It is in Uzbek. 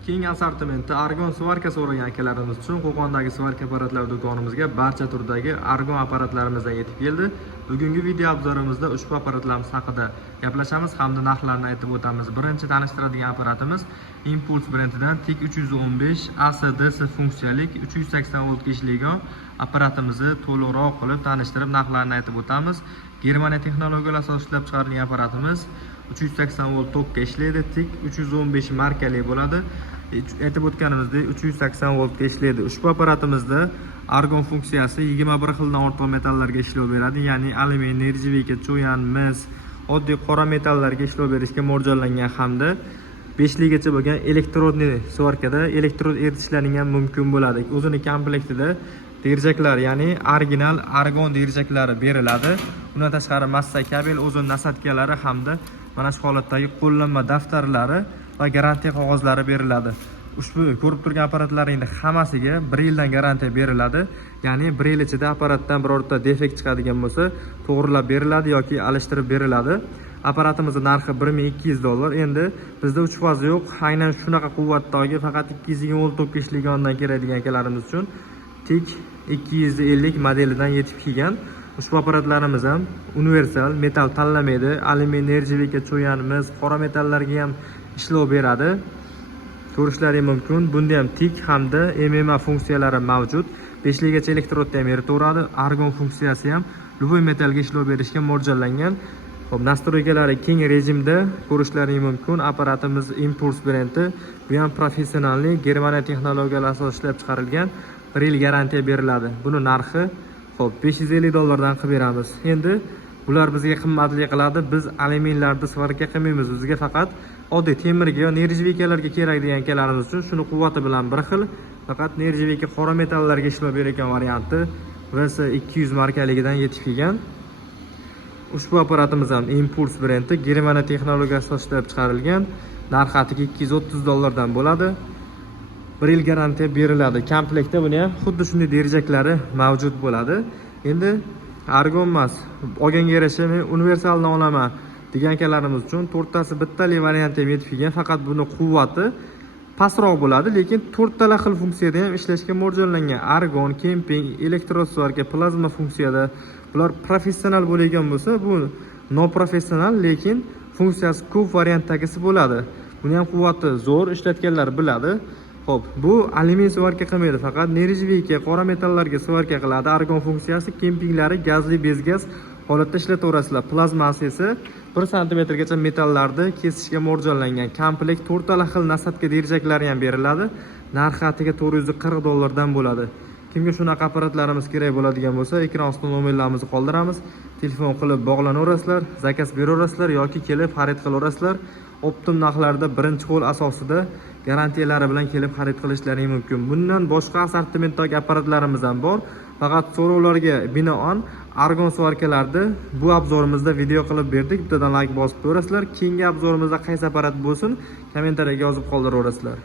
Keng assortimentda argon svarka so'ragan akalarimiz uchun Qo'qondagi svarka apparatlari do'konimizga barcha turdagi argon apparatlarimizdan yetib keldi. Bugungi video obzorimizda ushbu apparatlarimiz haqida gaplashamiz hamda narxlarini aytib o'tamiz. Birinchi tanishtiradigan apparatimiz Impulse brendidan TIC 315 ACDC funksiyalik 380 voltga ishlaydigan apparatimizni to'liqroq qilib tanishtirib, narxlarini aytib o'tamiz. Germaniya texnologiyalar asosida ishlab chiqarilgan apparatimiz 380 volt tokka ishlaydi. TIC 315 markali bo'ladi. Aytib o'tganimizdek 380 voltga ishlaydi. Ushbu apparatimizda argon funksiyasi 21 xildan ortiq metallarga ishlov beradi, ya'ni alyumin, nержавейка, cho'yan, mis, oddiy qora metallarga ishlov berishga mo'ljallangan hamda 5 ligacha bo'lgan elektrodli svarkada elektrod eritishlarning ham mumkin bo'ladi. O'zini komplektida derjaklar, ya'ni original argon derjaklari beriladi. Undan tashqari massa kabel, o'zini nasatkalari hamda mana shu holatdagi qo'llanma daftarlari va garantiya qog'ozlari beriladi. Ushbu ko'rib turgan apparatlaringizning hammasiga 1 yildan garantiya beriladi. Ya'ni 1 yil ichida apparatdan birorta defekt chiqadigan bo'lsa, to'g'rilab beriladi yoki alishtirib beriladi. Apparatimizning narxi $1200. Endi bizda 3 fazi yo'q. Aynan shunaqa quvvatdagi faqat 220 volt tokka ishlagandan keladigan akalarimiz uchun TIC 250 modelidan yetib kelgan. Ushbu apparatlarimiz ham universal, metal tanlamaydi. Alyumin, nержавейка, cho'yan, mis, qora metallarga ham ishlov beradi. Ko'rishlaringiz mumkin. Bunda ham TIC hamda MMA funksiyalari mavjud. 5 ligacha elektrodda ham eritaveradi. Argon funksiyasi ham любой metalga ishlov berishga mo'ljallangan. Xo'p, nastroykalari keng rejimda ko'rishlaringiz mumkin. Apparatimiz Impulse brendi. Bu ham professionalli Germaniya texnologiyalar asosida ishlab chiqarilgan. 1 yil garantiya beriladi. Buni narxi $550 dan qilib beramiz. Endi bular bizga qimmatli qiladi. Biz alyuminlarni svarka qilmaymiz. Bizga faqat oddiy temirga yo nержавейкаlarga kerak degan akalarimiz uchun shuni quvvati bilan bir xil. Faqat nержавейка qora metallarga ishlov bergan varianti VS 200 markaligidan yetib kelgan. Ushbu apparatimiz ham Impulse brendi, Germaniya texnologiyasi asosida ishlab chiqarilgan. Narxi $230 dan bo'ladi. 1 yil garantiya beriladi. Komplektda buni ham xuddi shunday derjaklari mavjud bo'ladi. Endi argon emas, olganga yarasha men universaldan olaman degan akalarimiz uchun to'rttasi bittali variantda ham yetib kelgan. Faqat buni quvvati pastroq bo'ladi, lekin to'rttala xil funksiyada ham ishlashga mo'ljallangan. Argon, kemping, elektrod svarka, plazma funksiyada. Bular professional bo'lgan bo'lsa, bu noprofessional, lekin funksiyasi ko'p variantdagisi bo'ladi. Buni ham quvvati zo'r, ishlatganlar biladi. Xo'p, bu alyumin svarka qilmaydi, faqat nержавейка, qora metallarga svarka qiladi. Argon funksiyasi kempinglari gazli bezgaz holatda ishlataverasizlar. Plazmasi esa 1 cm gacha metallarni kesishga mo'ljallangan. Komplekt to'rttala xil nasatka derjaklari ham beriladi. Narxi atiga $440 dan bo'ladi. Kimga shunaqa apparatlarimiz kerak bo'ladigan bo'lsa, ekran ostida nomerlarimizni qoldiramiz. Telefon qilib bog'lanaverasizlar, zakaz beraverasizlar yoki kelib xarid qilaverasizlar. Optim narxlarda birinchi qo'l asosida garantiyalari bilan kelib xarid qilishlaring mumkin. Bundan boshqa assortimentdagi apparatlarimiz ham bor. Faqat so'rovlarga binoan argon svarkalarni bu obzorimizda video qilib berdik. Bittadan like bosib ko'rasizlar. Keyingi obzorimizda qaysi apparat bo'lsin, kommentariyaga yozib qoldiraverasizlar.